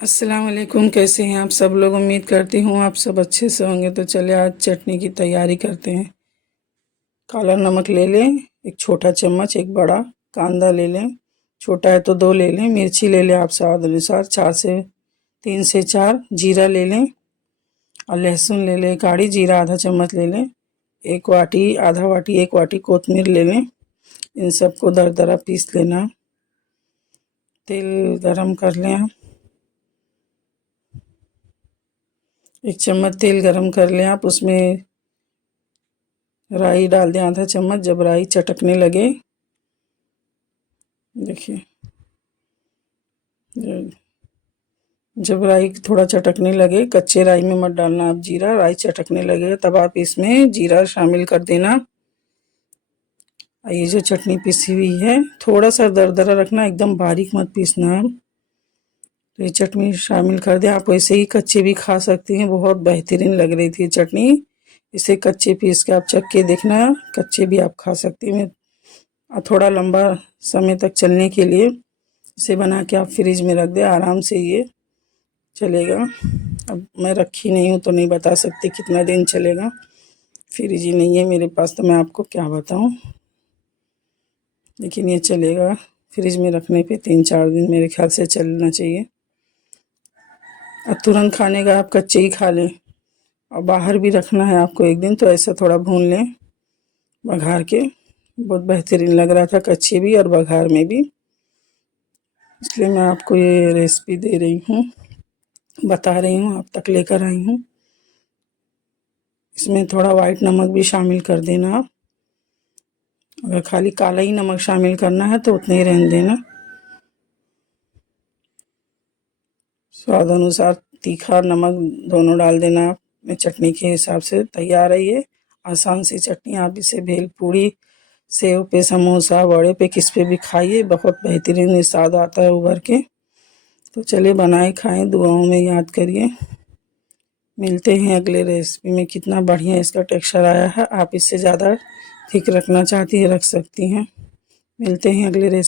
अस्सलाम वालेकुम। कैसे हैं आप सब लोग? उम्मीद करती हूँ आप सब अच्छे से होंगे। तो चलिए आज चटनी की तैयारी करते हैं। काला नमक ले लें, एक छोटा चम्मच, एक बड़ा कांदा ले लें, छोटा है तो 2 ले लें, मिर्ची ले लें आप स्वाद अनुसार, 3 से 4 जीरा ले लें और लहसुन ले लें एक आड़ी, जीरा आधा चम्मच ले लें, आधा वाटी 1 वाटी कोतमीर ले लें। इन सबको दरदरा पीस लेना। तेल गरम कर लें आप, 1 चम्मच तेल गरम कर लें आप, उसमें राई डाल दें आधा चम्मच। जब राई चटकने लगे, देखिए जब राई थोड़ा चटकने लगे, कच्चे राई में मत डालना आप जीरा, राई चटकने लगे तब आप इसमें जीरा शामिल कर देना। ये जो चटनी पिसी हुई है थोड़ा सा दरदरा रखना, एकदम बारीक मत पीसना। तो ये चटनी शामिल कर दें। आप वैसे ही कच्चे भी खा सकती हैं, बहुत बेहतरीन लग रही थी चटनी। इसे कच्चे पीस के आप चख के देखना, कच्चे भी आप खा सकती हैं। थोड़ा लंबा समय तक चलने के लिए इसे बना के आप फ्रिज में रख दें, आराम से ये चलेगा। अब मैं रखी नहीं हूँ तो नहीं बता सकती कितना दिन चलेगा, फ्रिज ही नहीं है मेरे पास तो मैं आपको क्या बताऊँ, लेकिन ये चलेगा। फ्रिज में रखने पे 3-4 दिन मेरे ख्याल से चलना चाहिए। अब तुरंत खाने का आप कच्चे ही खा लें, और बाहर भी रखना है आपको 1 दिन तो ऐसा थोड़ा भून लें बघार के। बहुत बेहतरीन लग रहा था कच्चे भी और बघार में भी, इसलिए मैं आपको ये रेसिपी दे रही हूँ, बता रही हूँ, आप तक लेकर आई हूँ। इसमें थोड़ा वाइट नमक भी शामिल कर देना आप। अगर खाली काला ही नमक शामिल करना है तो उतना ही रहने देना। स्वाद अनुसार तीखा नमक दोनों डाल देना आप, चटनी के हिसाब से तैयार है ये आसान सी चटनी। आप इसे भेलपूरी, सेव पे, समोसा, वड़े पे, किस पे भी खाइए, बहुत बेहतरीन स्वाद आता है उभर के। तो चलिए बनाए खाएं, दुआओं में याद करिए। मिलते हैं अगले रेसिपी में। कितना बढ़िया इसका टेक्सचर आया है, आप इससे ज़्यादा थिक रखना चाहती है रख सकती हैं। मिलते हैं अगले रेसिपी।